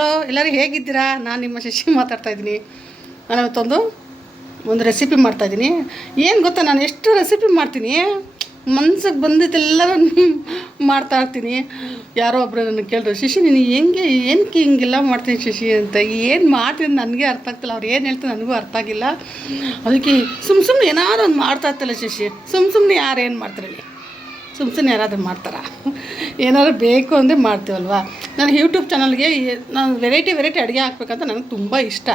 Hello ಎಲ್ಲರೂ ಹೇಗಿದ್ದೀರಾ? ನಾನು ನಿಮ್ಮ ಶಶಿ ಮಾತಾಡ್ತಾ ಇದ್ದೀನಿ. ನಾನು ಇವತ್ತೊಂದು ರೆಸಿಪಿ ಮಾಡ್ತಾಯಿದ್ದೀನಿ. ಏನು ಗೊತ್ತಾ, ನಾನು ಎಷ್ಟು ರೆಸಿಪಿ ಮಾಡ್ತೀನಿ, ಮನ್ಸಿಗೆ ಬಂದಿದ್ದೆಲ್ಲ ಮಾಡ್ತಾಯಿರ್ತೀನಿ. ಯಾರೋ ಒಬ್ಬರು ನನಗೆ ಕೇಳಿದ್ರು, ಶಶಿ ನೀನು ಏನಕ್ಕೆ ಹಿಂಗೆಲ್ಲ ಮಾಡ್ತೀನಿ ಶಶಿ ಅಂತ. ಏನು ಮಾಡ್ತೀನಿ ನನಗೆ ಅರ್ಥ ಆಗ್ತಿಲ್ಲ, ಅವ್ರು ಏನು ಹೇಳ್ತಾರೆ ನನಗೂ ಅರ್ಥ ಆಗಿಲ್ಲ. ಅದಕ್ಕೆ ಸುಮ್ಮನೆ ಏನಾದ್ರು ಒಂದು ಮಾಡ್ತಾ ಇರ್ತಲ್ಲ ಶಶಿ, ಸುಮ್ಮನೆ ಯಾರು ಏನು ಮಾಡ್ತಾರಲ್ಲಿ, ಸುಮ್ಮನೆ ಯಾರಾದರೂ ಮಾಡ್ತಾರಾ? ಏನಾದ್ರು ಬೇಕು ಅಂದರೆ ಮಾಡ್ತೀವಲ್ವ. ನಾನು ಯೂಟ್ಯೂಬ್ ಚಾನಲ್ಗೆ ನಾನು ವೆರೈಟಿ ಅಡುಗೆ ಹಾಕ್ಬೇಕಂತ ನನಗೆ ತುಂಬ ಇಷ್ಟ.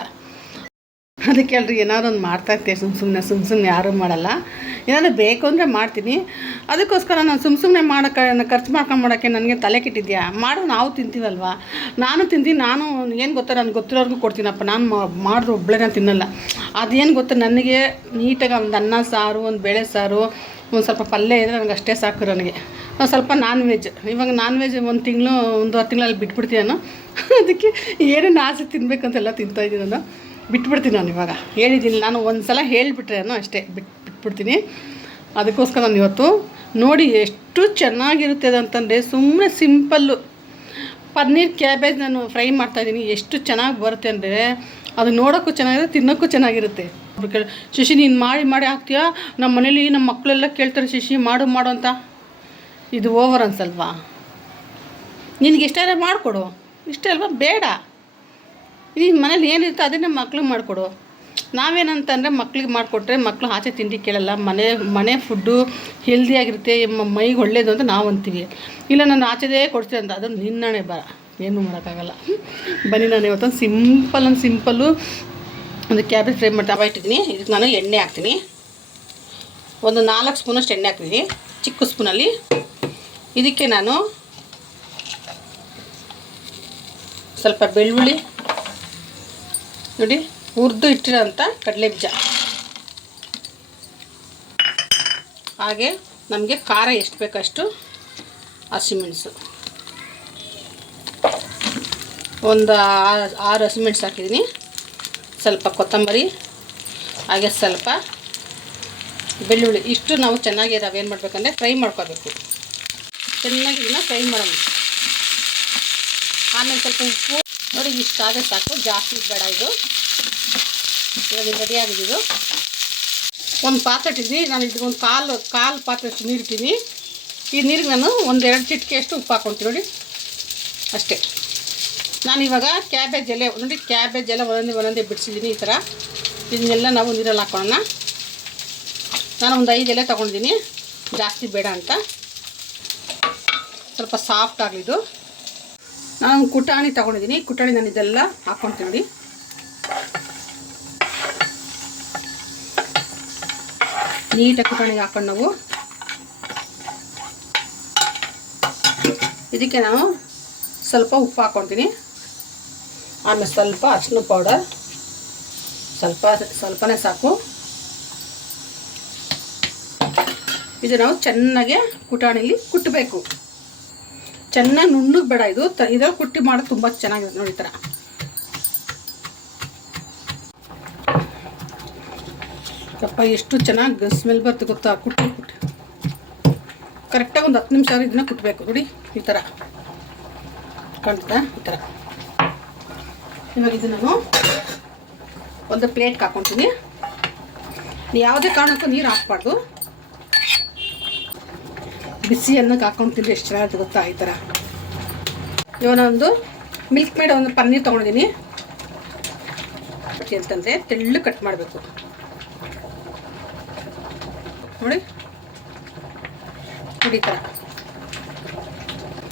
ಅದಕ್ಕೆ ಹೇಳ್ರಿ ಏನಾದ್ರು ಒಂದು ಮಾಡ್ತಾಯಿರ್ತೀವಿ, ಸುಮ್ಮನೆ ಯಾರೂ ಮಾಡಲ್ಲ. ಏನಾದರೂ ಬೇಕು ಅಂದರೆ ಮಾಡ್ತೀನಿ. ಅದಕ್ಕೋಸ್ಕರ ನಾನು ಸುಮ್ಮನೆ ಖರ್ಚು ಮಾಡೋಕ್ಕೆ ನನಗೆ ತಲೆ ಕೆಟ್ಟಿದ್ಯಾ? ಮಾಡು, ನಾವು ತಿಂತೀವಲ್ವ, ನಾನು ತಿಂತೀನಿ. ನಾನು ಏನು ಗೊತ್ತಾ, ನನಗೆ ಗೊತ್ತಿರೋರ್ಗೂ ಕೊಡ್ತೀನಪ್ಪ. ನಾನು ಮಾಡಿದ್ರೆ ಒಬ್ಬಳೇ ನಾನು ತಿನ್ನಲ್ಲ. ಅದೇನು ಗೊತ್ತಾ, ನನಗೆ ನೀಟಾಗಿ ಒಂದು ಅನ್ನ ಸಾರು, ಒಂದು ಬೇಳೆ ಸಾರು, ಒಂದು ಸ್ವಲ್ಪ ಪಲ್ಯ ಇದ್ದರೆ ನನಗೆ ಅಷ್ಟೇ ಸಾಕು. ನನಗೆ ಸ್ವಲ್ಪ ನಾನ್ ವೆಜ್, ಇವಾಗ ನಾನ್ ವೆಜ್ ಒಂದು ತಿಂಗಳು 1.5 ತಿಂಗಳಲ್ಲಿ ಬಿಟ್ಬಿಡ್ತೀನಿ ನಾನು. ಅದಕ್ಕೆ ಏನೇನು ಆಸೆ ತಿನ್ಬೇಕಂತೆಲ್ಲ ತಿಂತಾಯಿದ್ದೀನಿ. ನಾನು ಬಿಟ್ಬಿಡ್ತೀನಿ. ನಾನು ಇವಾಗ ಹೇಳಿದ್ದೀನಿ, ನಾನು ಒಂದು ಸಲ ಹೇಳಿಬಿಟ್ರೆ ಅಷ್ಟೇ ಬಿಟ್ಬಿಡ್ತೀನಿ. ಅದಕ್ಕೋಸ್ಕರ ನಾನು ಇವತ್ತು ನೋಡಿ ಎಷ್ಟು ಚೆನ್ನಾಗಿರುತ್ತೆ ಅಂತಂದರೆ, ಸುಮ್ಮನೆ ಸಿಂಪಲ್ಲು ಪನ್ನೀರ್ ಕ್ಯಾಬೇಜ್ ನಾನು ಫ್ರೈ ಮಾಡ್ತಾಯಿದ್ದೀನಿ. ಎಷ್ಟು ಚೆನ್ನಾಗಿ ಬರುತ್ತೆ ಅಂದರೆ, ಅದು ನೋಡೋಕ್ಕೂ ಚೆನ್ನಾಗಿರುತ್ತೆ, ತಿನ್ನೋಕ್ಕೂ ಚೆನ್ನಾಗಿರುತ್ತೆ. ಶಶಿ ನೀನು ಮಾಡಿ ಹಾಕ್ತೀಯಾ? ನಮ್ಮ ಮನೇಲಿ ನಮ್ಮ ಮಕ್ಕಳೆಲ್ಲ ಕೇಳ್ತಾರೆ, ಶಶಿ ಮಾಡು ಅಂತ. ಇದು ಓವರ್ ಅನ್ಸಲ್ವಾ? ನಿನಗೆ ಇಷ್ಟ ಆದರೆ ಮಾಡಿಕೊಡು, ಇಷ್ಟ ಅಲ್ವಾ ಬೇಡ. ನಿನ್ನ ಮನೇಲಿ ಏನಿರುತ್ತೆ ಅದನ್ನೇ ಮಕ್ಳಿಗೆ ಮಾಡಿಕೊಡು. ನಾವೇನಂತಂದರೆ ಮಕ್ಳಿಗೆ ಮಾಡಿಕೊಟ್ರೆ ಮಕ್ಕಳು ಆಚೆ ತಿಂಡಿ ಕೇಳಲ್ಲ. ಮನೆ ಫುಡ್ಡು ಹೆಲ್ದಿಯಾಗಿರುತ್ತೆ, ಮೈಗೆ ಒಳ್ಳೇದು ಅಂತ ನಾವು ಅಂತೀವಿ. ಇಲ್ಲ ನಾನು ಆಚೆದೇ ಕೊಡ್ತೀನಿ ಅಂತ, ಅದು ನಿನ್ನಣೆ ಬರ, ಏನೂ ಮಾಡೋಕ್ಕಾಗಲ್ಲ. ಬನ್ನಿ, ನಾನು ಇವತ್ತೊಂದು ಸಿಂಪಲ್ಲು ಒಂದು ಕ್ಯಾಬೇಜ್ ಫ್ರೈ ಮಾಡ್ತಾ ಇಟ್ಟಿದ್ದೀನಿ. ಇದಕ್ಕೆ ನಾನು ಎಣ್ಣೆ ಹಾಕ್ತೀನಿ. ಒಂದು 4 ಸ್ಪೂನಷ್ಟು ಎಣ್ಣೆ ಹಾಕ್ತೀನಿ, ಚಿಕ್ಕ ಸ್ಪೂನಲ್ಲಿ. ಇದಕ್ಕೆ ನಾನು ಸ್ವಲ್ಪ ಬೆಳ್ಳುಳ್ಳಿ, ನೋಡಿ ಹುರಿದು ಇಟ್ಟಿರೋಂಥ ಕಡಲೆ ಬೀಜ, ಹಾಗೆ ನಮಗೆ ಖಾರ ಎಷ್ಟು ಬೇಕಷ್ಟು ಹಸಿಮೆಣಸು, ಒಂದು 6 ಹಸಿಮೆಣಸು ಹಾಕಿದ್ದೀನಿ, ಸ್ವಲ್ಪ ಕೊತ್ತಂಬರಿ, ಹಾಗೆ ಸ್ವಲ್ಪ ಬೆಳ್ಳುಳ್ಳಿ. ಇಷ್ಟು ನಾವು ಚೆನ್ನಾಗಿ ನಾವೇನು ಮಾಡಬೇಕಂದ್ರೆ ಫ್ರೈ ಮಾಡ್ಕೋಬೇಕು. ಚೆನ್ನಾಗಿ ಇದನ್ನು ಫ್ರೈ ಮಾಡೋಣ. ಆಮೇಲೆ ಸ್ವಲ್ಪ ಉಪ್ಪು, ನೋಡಿ ಇಷ್ಟಾದರೆ ಸಾಕು, ಜಾಸ್ತಿ ಬೇಡ. ಇದು ಇವಾಗ ರೆಡಿ ಆಗಿದ್ದು. ಒಂದು ಪಾತ್ರೆ ಇಟ್ಟಿದ್ದೀನಿ ನಾನು. ಇದಕ್ಕೆ ಒಂದು ಕಾಲು ಪಾತ್ರೆಷ್ಟು ನೀರು ಇಟ್ಟಿದ್ದೀನಿ. ಈ ನೀರಿಗೆ ನಾನು 1-2 ಚಿಟಿಕೆಯಷ್ಟು ಉಪ್ಪು ಹಾಕ್ಕೊಳ್ತೀನಿ. ನೋಡಿ ಅಷ್ಟೇ. ನಾನಿವಾಗ ಕ್ಯಾಬೇಜ್ ಎಲೆ, ನೋಡಿ ಕ್ಯಾಬೇಜ್ ಎಲ್ಲ ಒಂದೊಂದೇ ಬಿಡಿಸಿದ್ದೀನಿ. ಈ ಥರ ಇದನ್ನೆಲ್ಲ ನಾವು ನೀರಲ್ಲಿ ಹಾಕ್ಕೊಳ್ಳೋಣ. ನಾನು ಒಂದು 5 ಎಲೆ ತೊಗೊಂಡಿದ್ದೀನಿ, ಜಾಸ್ತಿ ಬೇಡ ಅಂತ, ಸ್ವಲ್ಪ ಸಾಫ್ಟ್ ಆಗಲಿದ್ದು. ನಾನು ಕುಟಾಣಿ ತೊಗೊಂಡಿದ್ದೀನಿ. ಕುಟಾಣಿ ನಾನು ಇದೆಲ್ಲ ಹಾಕ್ಕೊಳ್ತೀನಿ. ನೋಡಿ ನೀಟಾಗಿ ಕುಟಾಣಿಗೆ ಹಾಕ್ಕೊಂಡು ನಾವು ಇದಕ್ಕೆ ನಾನು ಸ್ವಲ್ಪ ಉಪ್ಪು ಹಾಕ್ಕೊಳ್ತೀನಿ. ಆಮೇಲೆ ಸ್ವಲ್ಪ ಅರಿಶಿನ ಪೌಡರ್, ಸ್ವಲ್ಪನೇ ಸಾಕು. ಇದು ನಾವು ಚೆನ್ನಾಗಿ ಕುಟಾಣಿಲಿ ಕುಟ್ಟಬೇಕು. ಚೆನ್ನಾಗಿ ನುಣ್ಣಗೆ ಬೇಡ, ಇದ್ರಲ್ಲಿ ಕುಟ್ಟಿ ಮಾಡೋದು ತುಂಬ ಚೆನ್ನಾಗಿರುತ್ತೆ. ನೋಡಿ ಈ ಥರ ಯಪ್ಪ ಎಷ್ಟು ಚೆನ್ನಾಗಿ ಸ್ಮೆಲ್ ಬರುತ್ತೆ ಗೊತ್ತಾ. ಕುಟ್ಟಿ ಕರೆಕ್ಟಾಗಿ ಒಂದು 10 ನಿಮಿಷ ಇದನ್ನ ಕುಟ್ಟಬೇಕು. ನೋಡಿ ಈ ಥರ ಕಾಣ್ತಾ, ಈ ಥರ. ಇವಾಗ ಇದು ನಾನು ಒಂದು ಪ್ಲೇಟ್ಗೆ ಹಾಕ್ಕೊಳ್ತೀನಿ. ಯಾವುದೇ ಕಾರಣಕ್ಕೂ ನೀರು ಹಾಕ್ಬಾರ್ದು, ಬಿಸಿ ಅನ್ನಕ್ಕೆ ಹಾಕ್ಕೊಳ್ತೀನಿ. ಎಷ್ಟು ಚೆನ್ನಾಗಿ ಗೊತ್ತಾ ಈ ಥರ. ಇವಾಗ ಒಂದು ಮಿಲ್ಕ್ ಮೇಡ್ ಒಂದು ಪನ್ನೀರ್ ತೊಗೊಂಡಿದ್ದೀನಿ. ಅಂತಂದರೆ ತೆಳ್ಳು ಕಟ್ ಮಾಡಬೇಕು. ನೋಡಿ ಈ ಥರ.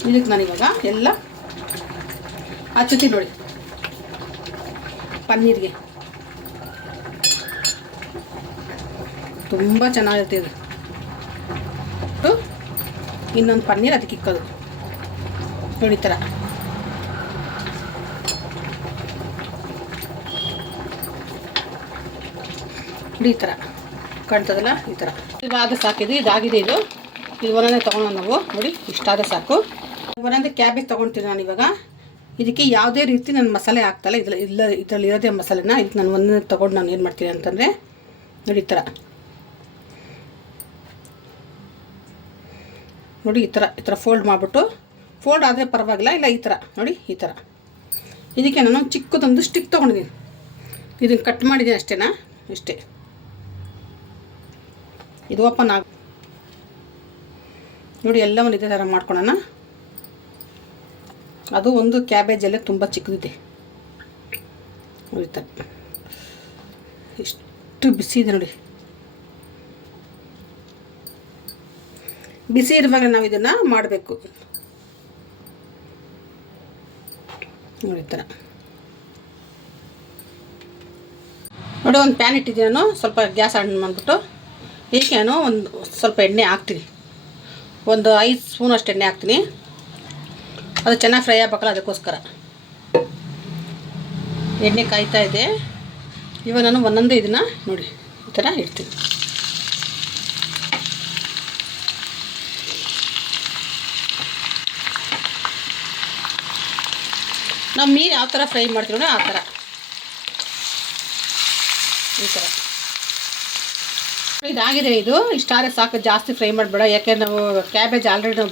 ಇದಕ್ಕೆ ನಾನಿವಾಗ ಎಲ್ಲ ಹಚ್ಚುತ್ತೀನಿ. ನೋಡಿ ಪನ್ನೀರ್ಗೆ ತುಂಬ ಚೆನ್ನಾಗಿರುತ್ತೆ ಇದು. ಇನ್ನೊಂದು ಪನ್ನೀರ್ ಅದಕ್ಕೆ ಇಕ್ಕೋದು. ನೋಡಿ ಈ ಥರ. ನೋಡಿ ಈ ಥರ ಕಾಣ್ತದಲ್ಲ, ಈ ಥರ. ಇದಾದ ಸಾಕಿದೆ, ಇದಾಗಿದೆ. ಇದು ಒಂದೊಂದೇ ತೊಗೊಳೋಣ ನಾವು. ನೋಡಿ ಇಷ್ಟಾದರೆ ಸಾಕು. ಒಂದೊಂದೇ ಕ್ಯಾಬೇಜ್ ತೊಗೊಳ್ತೀನಿ ನಾನು. ಇವಾಗ ಇದಕ್ಕೆ ಯಾವುದೇ ರೀತಿ ನಾನು ಮಸಾಲೆ ಹಾಕ್ತಲ್ಲ, ಇದರಲ್ಲಿ ಇರೋದೇ ಮಸಾಲೆನ. ಇದಕ್ಕೆ ನಾನು ಒಂದೊಂದೇ ತೊಗೊಂಡು ನಾನು ಏನು ಮಾಡ್ತೀನಿ ಅಂತಂದರೆ, ನೋಡಿ ಈ ಥರ. ನೋಡಿ ಈ ಥರ ಫೋಲ್ಡ್ ಮಾಡಿಬಿಟ್ಟು, ಫೋಲ್ಡ್ ಆದರೆ ಪರವಾಗಿಲ್ಲ, ಇಲ್ಲ ಈ ಥರ ನೋಡಿ ಈ ಥರ ಇದಕ್ಕೆ ನಾನು ಚಿಕ್ಕದೊಂದು ಸ್ಟಿಕ್ ತೊಗೊಂಡಿದ್ದೀನಿ, ಇದನ್ನು ಕಟ್ ಮಾಡಿದ್ದೀನಿ ಅಷ್ಟೇನಾ, ಇಷ್ಟೇ. ಇದು ಓಪನ್ ಆಗ ನೋಡಿ, ಎಲ್ಲವನ್ನು ಇದೇ ಥರ ಮಾಡ್ಕೊಳ್ಳೋಣ. ಅದು ಒಂದು ಕ್ಯಾಬೇಜಲ್ಲೇ ತುಂಬ ಚಿಕ್ಕದಿದೆ ನೋಡಿ, ಎಷ್ಟು ಬಿಸಿ ಇದೆ ನೋಡಿ. ಬಿಸಿ ಇರುವಾಗ ನಾವು ಇದನ್ನು ಮಾಡಬೇಕು ನೋಡಿ, ಈ ಥರ ನೋಡಿ. ಒಂದು ಪ್ಯಾನ್ ಇಟ್ಟಿದ್ದೀನಿ ನಾನು, ಸ್ವಲ್ಪ ಗ್ಯಾಸ್ ಆನ್ ಮಾಡಿಬಿಟ್ಟು ಇದಕ್ಕೆ ನಾನು ಒಂದು ಸ್ವಲ್ಪ ಎಣ್ಣೆ ಹಾಕ್ತೀನಿ, ಒಂದು 5 ಸ್ಪೂನ್ ಅಷ್ಟು ಎಣ್ಣೆ ಹಾಕ್ತೀನಿ. ಅದು ಚೆನ್ನಾಗಿ ಫ್ರೈ ಆಗಬೇಕಲ್ಲ, ಅದಕ್ಕೋಸ್ಕರ ಎಣ್ಣೆ ಕಾಯ್ತಾ ಇದೆ. ಇವಾಗ ನಾನು ಒಂದೊಂದೇ ಇದನ್ನು ನೋಡಿ ಈ ಥರ ಇಡ್ತೀನಿ. ನಾವು ಮೀನು ಯಾವ ಥರ ಫ್ರೈ ಮಾಡ್ತೀವಿ ನೋಡಿ, ಆ ಥರ ಈ ಥರ ಇದಾಗಿದೆ. ಇದು ಇಷ್ಟಾರೆ ಸಾಕು, ಜಾಸ್ತಿ ಫ್ರೈ ಮಾಡಬೇಡ, ಯಾಕೆ ನಾವು ಕ್ಯಾಬೇಜ್ ಆಲ್ರೆಡಿ ನಾವು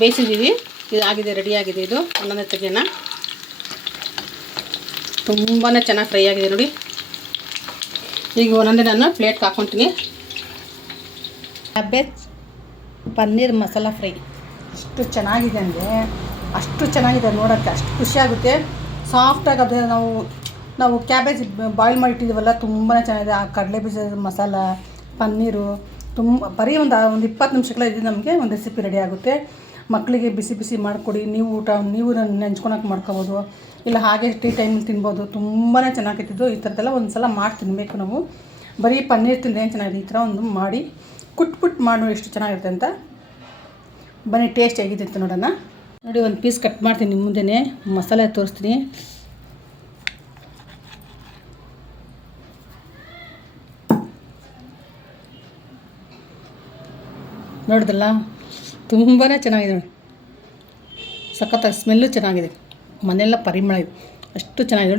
ಬೇಯಿಸಿದ್ದೀವಿ. ಇದಾಗಿದೆ, ರೆಡಿಯಾಗಿದೆ. ಇದು ಒಂದೊಂದೇ ತೆಗೆಯೋಣ. ತುಂಬಾ ಚೆನ್ನಾಗಿ ಫ್ರೈ ಆಗಿದೆ ನೋಡಿ. ಈಗ ಒಂದೊಂದೇ ನಾನು ಪ್ಲೇಟ್ಗೆ ಹಾಕ್ಕೊತೀನಿ. ಕ್ಯಾಬೇಜ್ ಪನ್ನೀರ್ ಮಸಾಲ ಫ್ರೈ ಎಷ್ಟು ಚೆನ್ನಾಗಿದೆ ಅಂದರೆ ಅಷ್ಟು ಚೆನ್ನಾಗಿದೆ, ನೋಡೋಕ್ಕೆ ಅಷ್ಟು ಖುಷಿಯಾಗುತ್ತೆ. ಸಾಫ್ಟಾಗಿ ಅದು ನಾವು ಕ್ಯಾಬೇಜ್ ಬಾಯ್ಲ್ ಮಾಡಿಟ್ಟಿದ್ದೀವಲ್ಲ, ತುಂಬಾ ಚೆನ್ನಾಗಿದೆ. ಆ ಕಡಲೆ ಬೀಜದ ಮಸಾಲ, ಪನ್ನೀರು ಬರೀ ಒಂದು 20 ನಿಮಿಷಗಳ ಇದು ನಮಗೆ ಒಂದು ರೆಸಿಪಿ ರೆಡಿ ಆಗುತ್ತೆ. ಮಕ್ಕಳಿಗೆ ಬಿಸಿ ಬಿಸಿ ಮಾಡಿಕೊಡಿ, ನೀವು ನೆಂಚ್ಕೊಳಕ್ಕೆ ಮಾಡ್ಕೊಬೋದು, ಇಲ್ಲ ಹಾಗೆ ಟೀ ಟೈಮಲ್ಲಿ ತಿನ್ಬೋದು. ತುಂಬಾ ಚೆನ್ನಾಗಿತ್ತು. ಈ ಥರದ್ದೆಲ್ಲ ಒಂದು ಸಲ ಮಾಡಿ ತಿನ್ನಬೇಕು ನಾವು. ಬರೀ ಪನ್ನೀರ್ ತಿಂದರೆ ಏನು ಚೆನ್ನಾಗಿದೆ, ಈ ಥರ ಒಂದು ಮಾಡಿ ಕುಟ್ ಮಾಡಿ ಎಷ್ಟು ಚೆನ್ನಾಗಿರುತ್ತೆ ಅಂತ. ಬನ್ನಿ ಟೇಸ್ಟ್ ಹೇಗಿದೆ ಅಂತ ನೋಡೋಣ. ನೋಡಿ, ಒಂದು ಪೀಸ್ ಕಟ್ ಮಾಡ್ತೀನಿ ನಿಮ್ಮ ಮುಂದೆನೇ, ಮಸಾಲೆ ತೋರಿಸ್ತೀನಿ. ನೋಡಿದ್ರಲ್ಲ, ತುಂಬಾ ಚೆನ್ನಾಗಿದೆ ನೋಡಿ, ಸಖತ್ತಾಗಿ ಸ್ಮೆಲ್ಲು ಚೆನ್ನಾಗಿದೆ, ಮನೆಯೆಲ್ಲ ಪರಿಮಳ ಇದೆ, ಅಷ್ಟು ಚೆನ್ನಾಗಿದೆ ನೋಡಿ.